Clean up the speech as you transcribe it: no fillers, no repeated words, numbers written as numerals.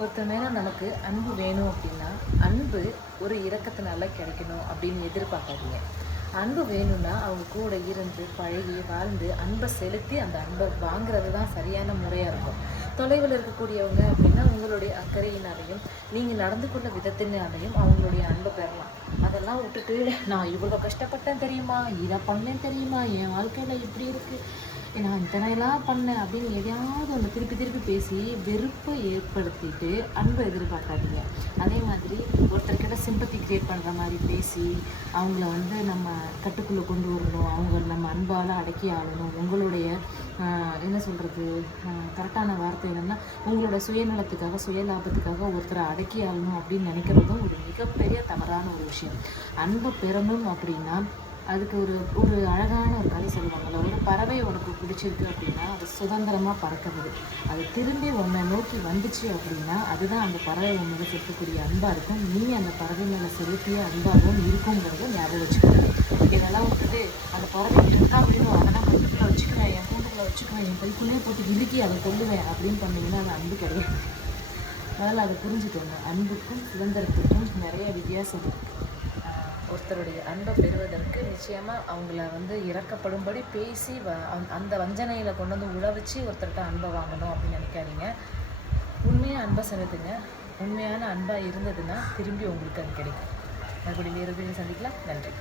ஒருத்தர் மேலே நமக்கு அன்பு வேணும் அப்படின்னா, அன்பு ஒரு இரக்கத்தினால கிடைக்கணும் அப்படின்னு எதிர்பார்க்காதீங்க. அன்பு வேணும்னா அவங்க கூட இருந்து, பழகி, வாழ்ந்து, அன்பை செலுத்தி அந்த அன்பை வாங்குறது தான் சரியான முறையாக இருக்கும். தொலைவில் இருக்கக்கூடியவங்க அப்படின்னா உங்களுடைய அக்கறையினாலையும் நீங்கள் நடந்து கொள்ள விதத்தினாலையும் அவங்களுடைய அன்பை பெறலாம். அதெல்லாம் விட்டுட்டு நான் இவ்வளோ கஷ்டப்பட்டேன் தெரியுமா, இதை பண்ணேன் தெரியுமா, என் வாழ்க்கையில் இப்படி இருக்குது, நான் இத்தனையெல்லாம் பண்ணேன் அப்படின்னு எதையாவது ஒன்று திருப்பி திருப்பி பேசி வெறுப்பை ஏற்படுத்திட்டு அன்பை எதிர்பார்க்காதீங்க. அதே மாதிரி ஒருத்தர்கிட்ட சிம்பத்தி க்ரியேட் பண்ணுற மாதிரி பேசி அவங்கள நம்ம கட்டுக்குள்ளே கொண்டு வரணும், அவங்க நம்ம அன்பால் அடக்கி ஆளணும். உங்களுடைய என்ன சொல்கிறது, கரெக்டான வார்த்தை என்னென்னா உங்களோட சுயநலத்துக்காக சுயலாபத்துக்காக ஒருத்தரை அடக்கி ஆளணும் அப்படின்னு நினைக்கிறதும் ஒரு மிகப்பெரிய தவறான ஒரு விஷயம். அன்பை பெறணும் அப்படின்னா அதுக்கு ஒரு அழகான ஒரு கதை சொல்லுவாங்கள்ல, ஒரு பறவை உனக்கு பிடிச்சிருக்கு அப்படின்னா அது சுதந்திரமாக பறக்கிறது. அது திரும்பி உன்னை நோக்கி வந்துச்சு அப்படின்னா அதுதான் அந்த பறவை உண்மையில செலுத்தக்கூடிய அன்பாக இருக்கும். நீ அந்த பறவை மேலே செலுத்திய அன்பாகவும் இருக்குங்கிறத ஞாபகம் வச்சுக்கணும். இதெல்லாம் விட்டுட்டு அந்த பறவை இருந்தால் விழுணும், அதெல்லாம் கட்டுக்குள்ளே வச்சுக்குவேன், என் கூண்டுக்குள்ளே வச்சுக்குவேன், என் கைக்குள்ளேயே போட்டு இறுக்கி அதை கொள்ளுவேன் அப்படின்னு பண்ணிங்கன்னா அது அன்பு கிடையாது. அதனால் அதை புரிஞ்சுக்கோங்க. அன்புக்கும் சுதந்திரத்துக்கும் நிறைய வித்தியாசம் இருக்குது. ஒருத்தருடைய அன்பை பெறுவதற்கு நிச்சயமாக அவங்கள இறக்கப்படும்படி பேசி அந்த வஞ்சனையில் கொண்டு உழ வச்சு ஒருத்தர்கிட்ட அன்பை வாங்கணும் அப்படின்னு நினைக்காதீங்க. உண்மையாக அன்பை செலுத்துங்க. உண்மையான அன்பாக இருந்ததுன்னா திரும்பி உங்களுக்கு அது கிடைக்கும். மறுபடியும் வேறு சந்திக்கலாம். நன்றி.